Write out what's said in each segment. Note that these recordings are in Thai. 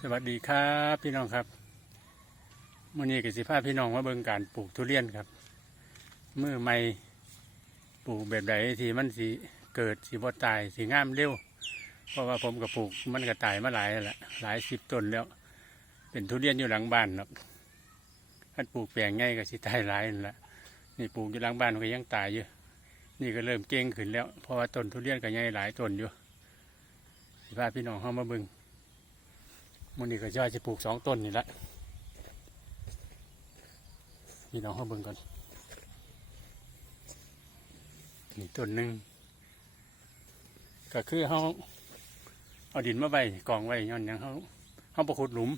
สวัสดีครับพี่น้องครับมื่อนี้กสิพาพี่น้องมาเบิ่งการปลูกทุเรียนครับมือใหม่ปลูกแบบใดที่มันสีเกิดสีบ่ตายสีงามเร็วเพราะว่าผมกับปลูกมันก็ตายมาหลายแล้วล่ะหลายสิบต้นแล้ว เป็นทุเรียนอยู่หลังบ้านครับถ้าปลูกแปลงง่ายก็สิตายหลายนั่นละนี่ปลูกอยู่หลังบ้านมันก็ยังตายอยู่นี่ก็เริ่มเก่งขึ้นแล้วเพราะว่าต้นทุเรียนก็ใหญ่หลายต้นอยู่สิพาพี่น้องเข้ามาเบิ่ง มันนี่ก็จะจะปลูกสองต้นนี่แหละพี่น้องเขาเบิ่งก่อนนี่ต้นหนึ่งก็คือเขาเอาดินมาไว้กองไว้ย้อนหยังเขาเขาประขุดหลุม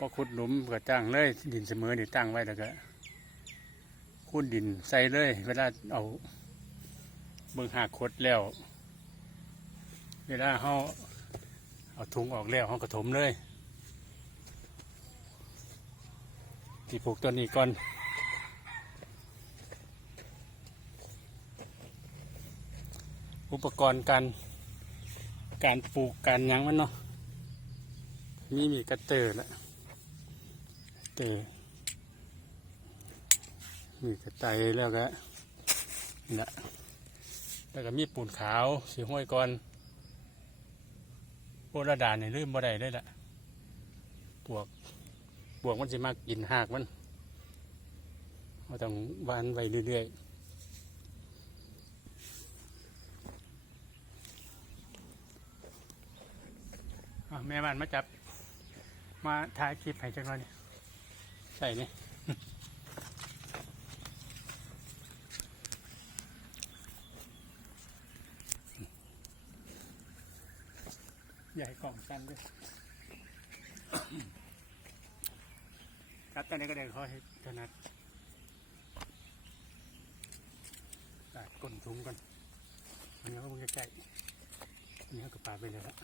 ประขุดหลุมก็จ้างเลยดินเสมอนี่ตั้งไว้แล้วก็ขุดดินใส่เลย เวลาเอาเบิ่งหากคดแล้ว เวลาเขา เอาถุงออกแล้วห้องกระถมเลยที่ปลูกต้นนี้ก่อนอุปกรณ์การการปลูกการยังมันเนาะมีมีกระเตอร์ละเตอร์มีกระไตแล้วก็นี่ละแล้วก็มีปูนขาวสีห้อยก่อน โบราดาเนี่ยลืมบ่ได้เลยล่ะปวกปวกมันสิมากินหากมันเราต้องวานไว้เรื่อยๆแม่บ้านมาจับ มาถ่ายคลิปให้จังหน่อยใส่นี่ ใหญ่ กล่องสั้นด้วยครับตอนนี้ก็เดินเขาให้ถนัดตัดก้นถุงกันอันนี้เขาคงจะใกล้อันนี้เขาก็ปาดไปเลยละ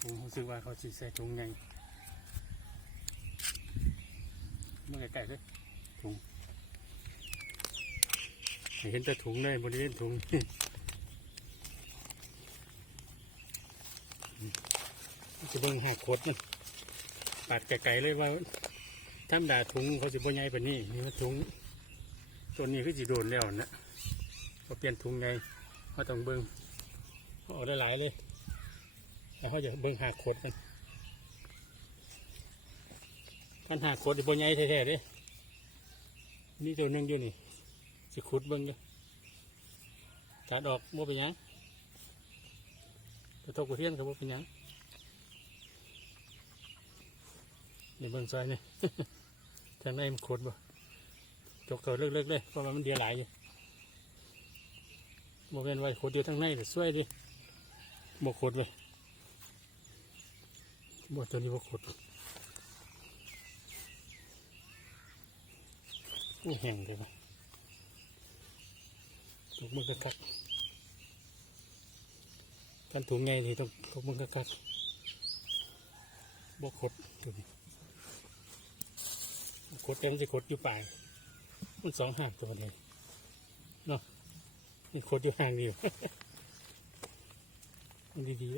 ผมรู้สึกว่าเขาสีใส่ถุงไงเมื่อไกลๆเลยถุงให้เห็นแต่ถุงเลยบริเวณถุง จะเบิ่งหักโคตรมันปาดไกลๆเลยว่าถ้าด่าถุงเขาจะบ่ใหญ่ปานนี้นี่มันถุงตัวนี้คือสิโดนแล้วนะเขาเปลี่ยนถุงไงเขาต้องเบิ่งเขาออกได้หลายเลยแล้วเขาจะเบิ่งหักโคตรมันการหักโคตรจะบ่ใหญ่แท้ๆเด้นี่ตัวนึงอยู่นี่สิขุดเบิ่งอยู่ตัดออกบ่เป็นหยังกระทบกระเทียนก็บ่เป็นหยัง นี่เบิ่งซอยนี่ทางในมันขดบ่จกตัวเลิกๆเลยเพราะมันเดียหลายอยู่โมเป็นไว้ขดอยู่ทางในแต่สวยดิบ่ขดเลยบ่ตัวนี้บ่ขดอู้แห้งเลยนะตกมือกระคักกันถุงไงนี่ต้องตกมือกระคักบ่ขดตัวนี้ ขดเต็มสิขดอยู่ปลายมันสองหางตัวเลยเนาะนี่ขดอยู่ห่างเดียวมันดี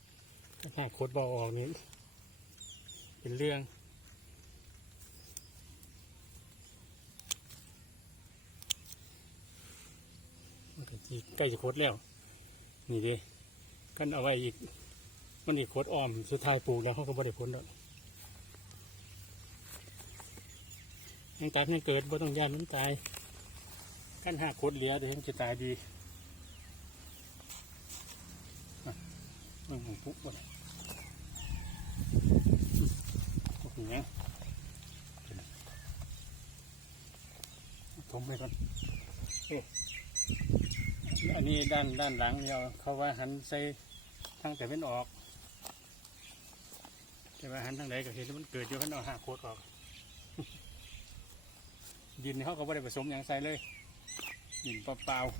ๆถ้าหากขดเบาออกนี่เป็นเรื่องมันก็สิใกล้จะขดแล้ว นี่ดิกันเอาไว้อีก มันอีกขดอ้อม สุดท้ายปลูกแล้วเขาก็บ่ได้ผลแล้ว ยังตัดยังเกิดบ่ต้องยานมันตายกันหาโคตรเหลียเดี๋ยวมันจะตายดีอะเบิ่งของปุ๊บบ่ได้โอ้โหเนี่ยทมไปก่อนเอ๊ะอันนี้ด้านด้านหลังเนี่ยเขาว่าหันใส่ทางแต่เป็นออก แต่ว่าหันทางไหนก็เห็นว่ามันเกิดอยู่ขันเอาหาโคตรออก ดินเขาก็ไม่ได้ผสมอย่างใส่เลย ดินเปล่าๆ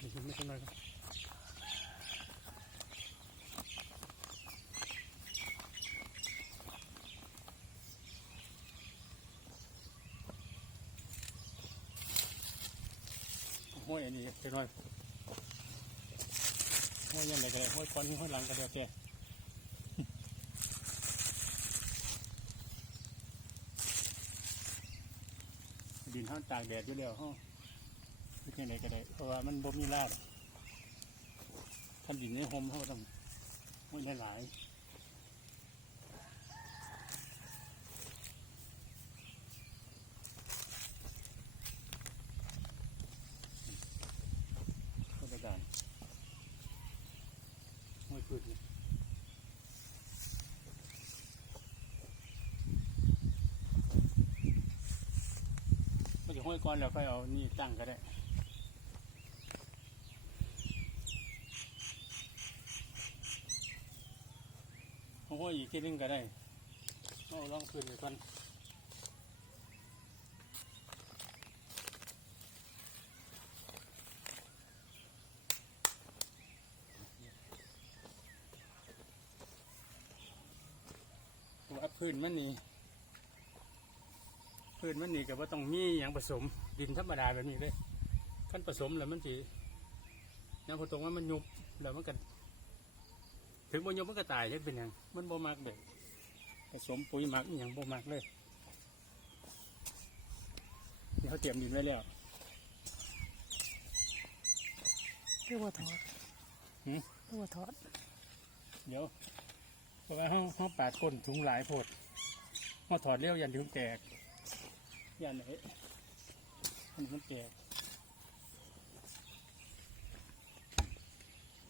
ดินไม่ใช่น้อยครับห้อยอันนี้จะน้อยห้อยยังไงก็ได้ห้อยก้อนห้อยหลังก็เดียวแก ดินห้อนตากแดดอยู่แล้วห้องเป็นยังไงก็ได้เพราะว่ามันบ่มีลาดทำดินในห่มเขาต้องห้อยหลายๆก็ประดานห้อยพืชนี่ก็จะ ห้อยก้อนแล้วค่อยเอานี่ตั้งก็ได้ผมว่าอีกที่นึงก็ได้เอาลองขึ้นไปก่อนว่าพื้นมันนี่ พื้นมันนี่ก็ว่าต้องมีอย่างผสมดินธรรมดาแบบนี้เลยขั้นผสมแล้วมันสิยังพอตรงว่ามันยุบแล้วมันก็ถึงบนยมมันก็ตายยังเป็นหยังมันบ่มักแบบผสมปุ๋ยหมักอหย่างบ่มักเลยเดี๋ยวเขาเตรียมดินไว้แล้วคือว่าถอดหืมคือว่าถอดเดี๋ยวเพราะว่าเขาเขาปาดก้นถุงหลายโพดเขาถอดเลี้ยวยันถุงแตก ยันไหนมันมันแก่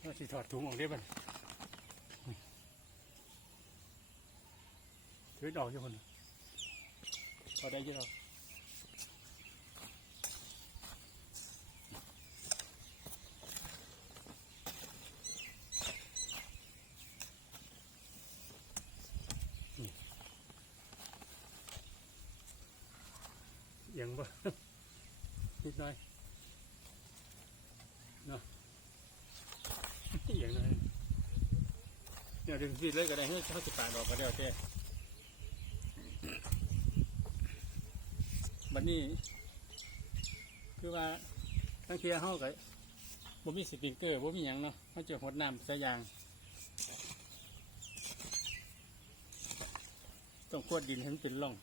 เราสิถอดถุงออกได้บ้างถือดอกอยู่คนพอได้ยี่ดอก อียงบ่นิดหน่อยเนาะเอียังหน่อยเดี๋ยวดึงฟีดเลยก็ได้ให้เขาสิปาดอกก็ได้โอเคบัดนี้ คือว่าตั้งเทียเขาก็บ่มีสปริงเกอร์บ่มีหยังเนาะเขาจะหดน้ำใส่ยาง ต้องขวดดินให้มันเป็นร่อง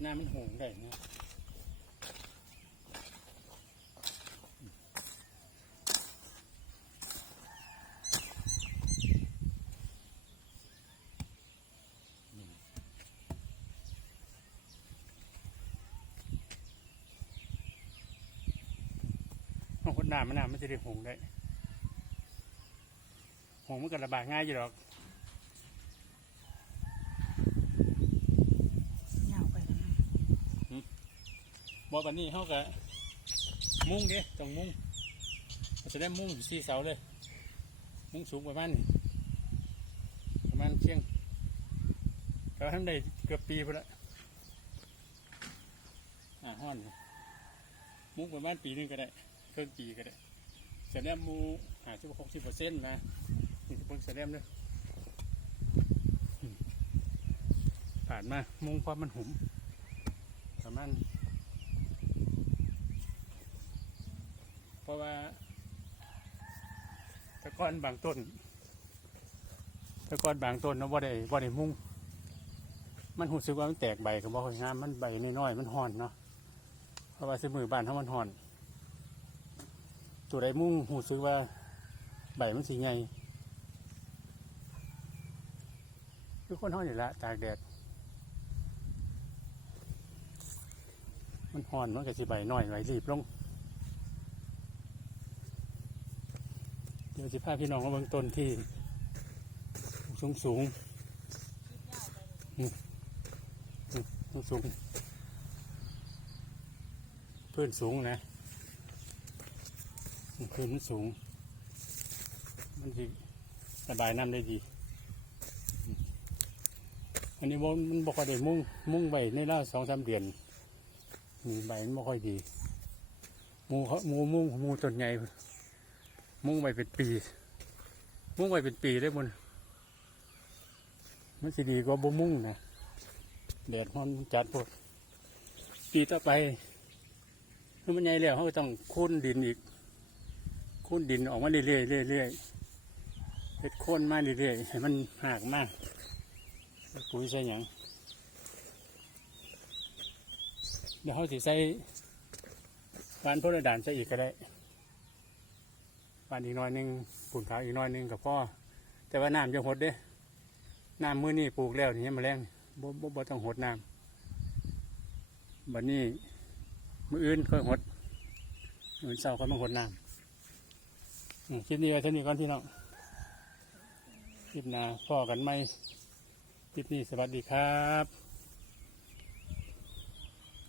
หน้ามันหงได้นะเอาคนหน้ามันหน้ามันจะได้หงได้หงมันก็ระบายง่ายอยู่หรอก ยาวไปแล้วนะ บอกวันนี้เขาก็มุ้งเด้ต้องมุ้งจะได้มุ้งสี่เสาเลย มุ้งสูงประมาณนี้ประมาณเชียงก็ทำได้เกือบปีพอละอ่าห้อน มุ้งประมาณปีหนึงก็ได้ครึ่งปีก็ได้แสดงมูหาสิบหกสิบเปอร์เซ็นต์นะนี่เพิ่งแสดงเลยอืมผ่านมามุ้งความมันหุ่มประมาณ เพราะว่าแตะ ก้อนบางต้นแตะกอนบางต้นเนาะว่าได้ว่าได้มุงมันหูสึกว่ามันแตกใบก็บ่ค่อยงามมันใบน้อยๆมันห่อนเนาะเพราะว่าสมือบ้านเขามันห่อน ตัวใดมุงหูสึกว่าใบมันสีไงคือคนห่อนอยู่ละตากแดดมันห่อนมันก็สิใบน้อยใบรีบลง ดี๋ยวสิพาพี่น้องมาเบิ่งต้นที่สูงสูงสูงสูงพื้นสูงนะพื้นมันสูง มันสิระบายน้ำได้ดี อันนี้มันบอกว่าได้มุ่งมุ่งใบในราสองสามเดือนมีใบมันไม่ค่อยดี มูเขามูมุ่งมูต้นใหญ่ มุ่งไปเป็นปี มุ่งไปเป็นปีได้บนมันสิดีกว่าบ่มุ่งนะแดดร้อนจัดพดปีต่อไปคือมันใหญ่แล้วเขาต้องคูนดินอีกคูนดินออกมาเรื่อยๆเรื่อยๆเฮ็ดค่นมาเรื่อยๆให้มันหากมากปุ๋ยใส่หยังเดี๋ยวเขาสิใส่ฟานโพลดานใส่อีกก็ได้ ฟานอีกน้อยหนึงปุ่นขาวอีกน้อยหนึงกับพ่อแต่ว่าน้ำจะหดเด้น้ำมื้อนี้ปลูกแล้วนี่มาแรงบ่บ่บ่ต้องหดน้ำบัดนี้มื้ออื่นค่อยหดมือเศร้าค่อยมาหดน้ำคลิปนี้ไว้เท่านี้ก่อนพี่น้องคลิปหน้าพ่อกันไหมคลิปนี้สวัสดีครับ